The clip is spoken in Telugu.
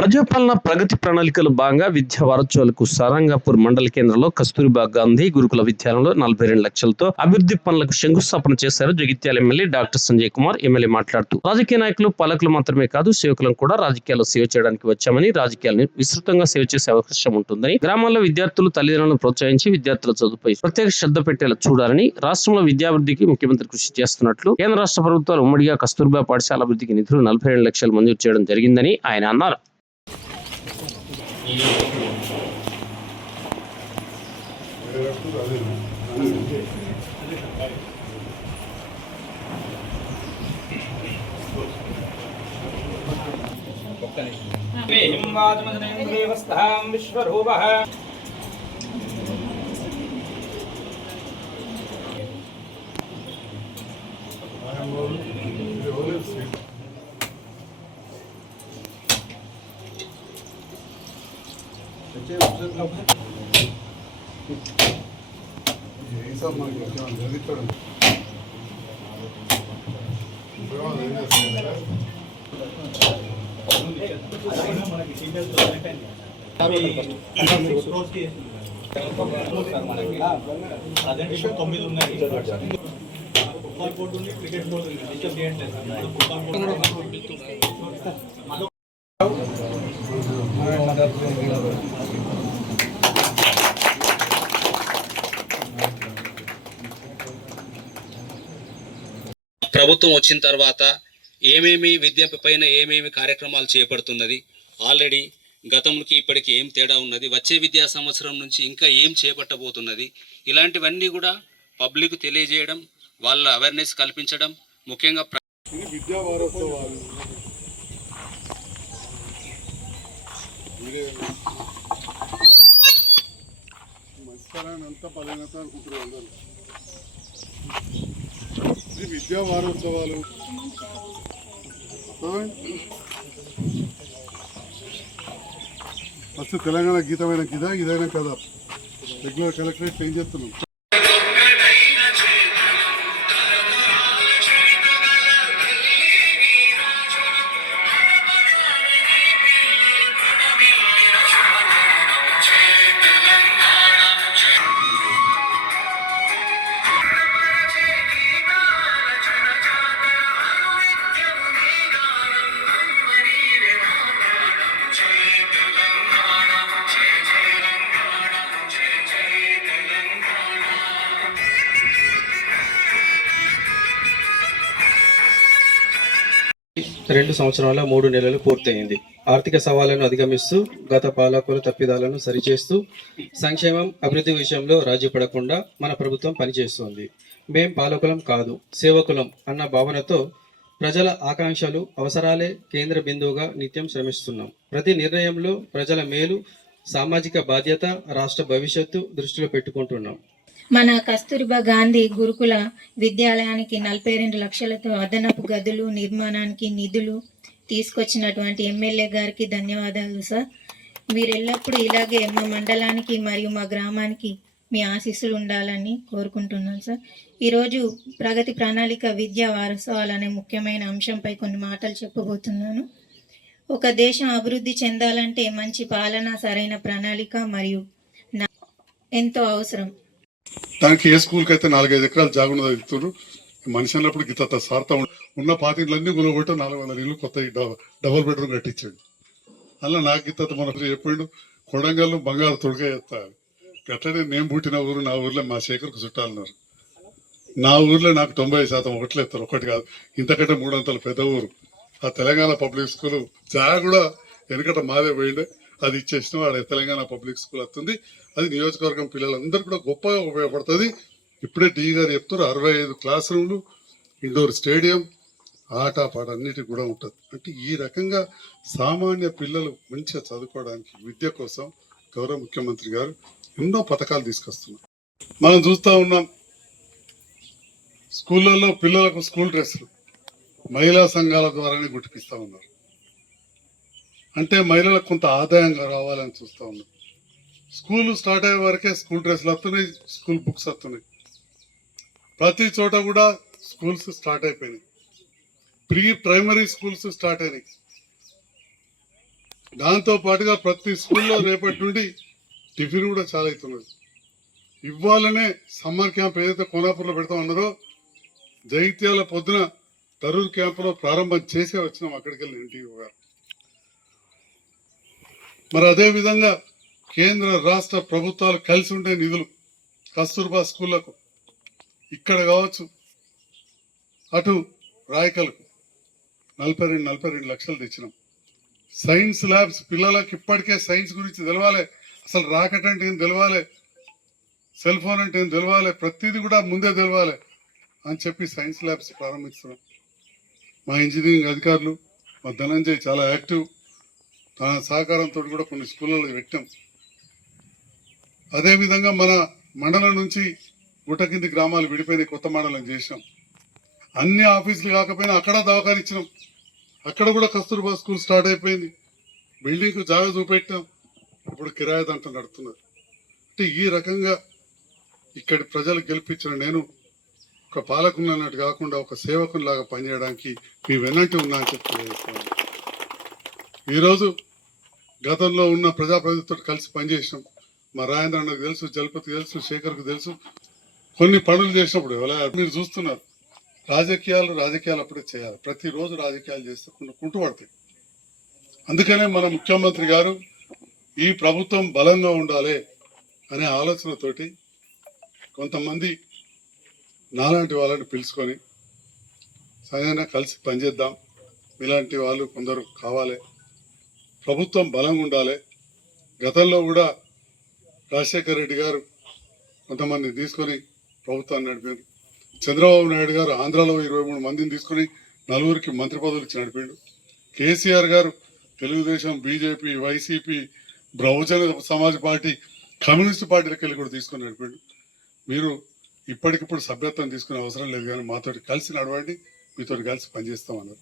ప్రజాపాలన ప్రగతి ప్రణాళికలో భాగంగా విద్యా వారోత్సవాలకు సారంగాపూర్ మండల కేంద్రంలో కస్తూరిబా గాంధీ గురుకుల విద్యాలయంలో 42 లక్షలతో అభివృద్ధి పనులకు శంకుస్థాపన చేశారు Jagtial MLA doctor Sanjay Kumar. MLA మాట్లాడుతూ రాజకీయ నాయకులు పాలకులు మాత్రమే కాదు సేవకులను కూడా రాజకీయాల్లో సేవ చేయడానికి వచ్చామని, రాజకీయాలను విస్తృతంగా సేవ చేసే అవకాశం ఉంటుందని, గ్రామాల్లో విద్యార్థులు తల్లిదండ్రులను ప్రోత్సహించి విద్యార్థుల చదువుపై ప్రత్యేక శ్రద్ధ పెట్టేలా చూడాలని, రాష్ట్రంలో విద్యాభివృద్ధికి ముఖ్యమంత్రి కృషి చేస్తున్నట్లు, కేంద్ర రాష్ట్ర ప్రభుత్వాలు ఉమ్మడిగా కస్తూరిబా పాఠశాల అభివృద్ధికి నిధులు 42 లక్షలు మంజూరు చేయడం జరిగిందని ఆయన అన్నారు. విశ్వరూపః ప్రభుత్వం వచ్చిన తర్వాత ఏమేమి విద్య పైన ఏమేమి కార్యక్రమాలు చేపడుతున్నది, ఆల్రెడీ గతంకి ఇప్పటికి ఏం తేడా ఉన్నది, వచ్చే విద్యా సంవత్సరం నుంచి ఇంకా ఏం చేపట్టబోతున్నది, ఇలాంటివన్నీ కూడా పబ్లిక్ తెలియజేయడం, వాళ్ళ అవేర్నెస్ కల్పించడం, ముఖ్యంగా విద్యా వారోత్సవాలు అంతా పదైనంత అనుకుంటున్నారు అందరూ. ఇది విద్యా వారోత్సవాలు ఫస్ట్ తెలంగాణ గీతమైన గీత ఇదైనా కదా రెగ్యులర్ కలెక్టరేట్ ఏం చేస్తున్నాం. రెండు సంవత్సరాల 3 నెలలు పూర్తయింది. ఆర్థిక సవాళ్లను అధిగమిస్తూ గత పాలకుల తప్పిదాలను సరిచేస్తూ సంక్షేమం అభివృద్ధి విషయంలో రాజీ పడకుండా మన ప్రభుత్వం పనిచేస్తోంది. మేం పాలకులం కాదు సేవకులం అన్న భావనతో ప్రజల ఆకాంక్షలు అవసరాలే కేంద్ర బిందువుగా నిత్యం శ్రమిస్తున్నాం. ప్రతి నిర్ణయంలో ప్రజల మేలు, సామాజిక బాధ్యత, రాష్ట్ర భవిష్యత్తు దృష్టిలో పెట్టుకుంటున్నాం. మన కస్తూరిబా గాంధీ గురుకుల విద్యాలయానికి 42 లక్షలతో అదనపు గదులు నిర్మాణానికి నిధులు తీసుకొచ్చినటువంటి ఎమ్మెల్యే గారికి ధన్యవాదాలు సార్. మీరు ఎల్లప్పుడూ ఇలాగే మా మండలానికి మరియు మా గ్రామానికి మీ ఆశీస్సులు ఉండాలని కోరుకుంటున్నాను సార్. ఈరోజు ప్రగతి ప్రణాళిక విద్యా వారోత్సవాలు అనే ముఖ్యమైన అంశంపై కొన్ని మాటలు చెప్పబోతున్నాను. ఒక దేశం అభివృద్ధి చెందాలంటే మంచి పాలన, సరైన ప్రణాళిక మరియు ఎంతో అవసరం. దానికి ఏ స్కూల్కి అయితే 4-5 ఎకరాలు జాగుండ ఇస్తున్నారు. మనిషి అన్నప్పుడు గిత్త సార్త ఉన్న పాతిళ్ళన్నీ గులగొట్ట 400 ఇల్లు కొత్త డబుల్ బెడ్రూమ్ కట్టించాడు. అలా నాకు గిత్త మన చెప్పిండు కొడంగల్లు బంగారు తొడగా ఎత్తారు. అట్లనే నేను పుట్టిన ఊరు, నా ఊర్లో మా శేఖర్కు చుట్టాలన్నారు. నా ఊర్లో నాకు 90% ఒకట్లు ఎత్తారు, ఒకటి కాదు. ఇంతకంటే 300 పెద్ద ఊరు. ఆ తెలంగాణ పబ్లిక్ స్కూల్ జాగా కూడా వెనకట మాదే పోయిండే, అది ఇచ్చేసినాం. ఆడ తెలంగాణ పబ్లిక్ స్కూల్ వస్తుంది. అది నియోజకవర్గం పిల్లలందరూ కూడా గొప్పగా ఉపయోగపడుతుంది. ఇప్పుడే డి గారు చెప్తారు 65 క్లాస్ రూమ్లు, ఇండోర్ స్టేడియం, ఆట పాట అన్నిటి కూడా ఉంటుంది. అంటే ఈ రకంగా సామాన్య పిల్లలు మంచిగా చదువుకోవడానికి విద్య కోసం గౌరవ ముఖ్యమంత్రి గారు ఎన్నో పథకాలు తీసుకొస్తున్నారు. మనం చూస్తూ ఉన్నాం స్కూళ్ళల్లో పిల్లలకు స్కూల్ డ్రెస్సులు మహిళా సంఘాల ద్వారానే గుర్తిపిస్తూ ఉన్నారు. అంటే మహిళలకు కొంత ఆదాయంగా రావాలని చూస్తూ ఉన్నాం. స్కూల్ స్టార్ట్ అయ్యే వరకే స్కూల్ డ్రెస్సులు వస్తున్నాయి, స్కూల్ బుక్స్ వస్తున్నాయి. ప్రతి చోట కూడా స్కూల్స్ స్టార్ట్ అయిపోయినాయి. ప్రీ ప్రైమరీ స్కూల్స్ స్టార్ట్ అయినాయి. దాంతో పాటుగా ప్రతి స్కూల్లో రేపటి నుండి టిఫిన్ కూడా చాలా అవుతున్నది. ఇవ్వాలనే సమ్మర్ క్యాంప్ ఏదైతే కోనాపూర్లో పెడతా ఉన్నారో జైత్యాల పొద్దున తరూర్ క్యాంపులో ప్రారంభం చేసే వచ్చినాం అక్కడికి వెళ్ళి ఎన్టీఓ గారు. మరి అదే విధంగా కేంద్ర రాష్ట్ర ప్రభుత్వాలు కలిసి ఉండే నిధులు కస్తూర్బా స్కూళ్లకు ఇక్కడ కావచ్చు, అటు రాయకల్కు 42 లక్షలు తెచ్చినాం. సైన్స్ ల్యాబ్స్ పిల్లలకు ఇప్పటికే సైన్స్ గురించి తెలవాలి, అసలు రాకెట్ అంటే ఏం తెలవాలి, సెల్ ఫోన్ అంటే ఏం తెలవాలి, ప్రతిదీ కూడా ముందే తెలవాలి అని చెప్పి సైన్స్ ల్యాబ్స్ ప్రారంభిస్తున్నాం. మా ఇంజనీరింగ్ అధికారులు మా ధనంజయ్ చాలా యాక్టివ్, తన సహకారంతో కూడా కొన్ని స్కూళ్ళలో పెట్టాం. అదేవిధంగా మన మండలం నుంచి గుట్ట కింది గ్రామాలు విడిపోయిన కొత్త మండలం చేసినాం. అన్ని ఆఫీసులు కాకపోయినా అక్కడ దవాఖాన ఇచ్చినాం. అక్కడ కూడా కస్తూర్బా స్కూల్ స్టార్ట్ అయిపోయింది. బిల్డింగ్కు జాగా చూపెట్టాం, ఇప్పుడు కిరాయి దాంట్లో నడుతున్నారు. అంటే ఈ రకంగా ఇక్కడి ప్రజలు గెలిపించిన నేను ఒక పాలకుని అన్నట్టు కాకుండా ఒక సేవకునిలాగా పనిచేయడానికి మీ వెనంటి ఉన్నా అని చెప్పి తెలియజేస్తున్నాను. ఈరోజు గతంలో ఉన్న ప్రజాప్రతినిధులతో కలిసి పనిచేసినాం. మా రాజేంద్ర అన్నకు తెలుసు, జలపతి తెలుసు, శేఖర్కు తెలుసు. కొన్ని పనులు చేసినప్పుడు ఎలా మీరు చూస్తున్నారు, రాజకీయాలు అప్పుడే చేయాలి. ప్రతిరోజు రాజకీయాలు చేస్తే కుంటుపడతాయి. అందుకనే మన ముఖ్యమంత్రి గారు ఈ ప్రభుత్వం బలంగా ఉండాలి అనే ఆలోచనతోటి కొంతమంది నాలాంటి వాళ్ళని పిలుచుకొని సరైన కలిసి పనిచేద్దాం, ఇలాంటి వాళ్ళు కొందరు కావాలి, ప్రభుత్వం బలంగా ఉండాలి. గతంలో కూడా రాజశేఖర రెడ్డి గారు కొంతమందిని తీసుకొని ప్రభుత్వాన్ని నడిపారు. చంద్రబాబు నాయుడు గారు ఆంధ్రాలో 23 మందిని తీసుకొని 4 మంత్రి పదవులు ఇచ్చి నడిపాడు. కేసీఆర్ గారు Telugu Desam, BJP, YCP, Bahujan Samaj party, communist పార్టీలకు వెళ్ళి కూడా తీసుకొని నడిపాడు. మీరు ఇప్పటికిప్పుడు సభ్యత్వం తీసుకునే అవసరం లేదు, కానీ మాతోటి కలిసి నడవండి, మీతో కలిసి పనిచేస్తామన్నారు.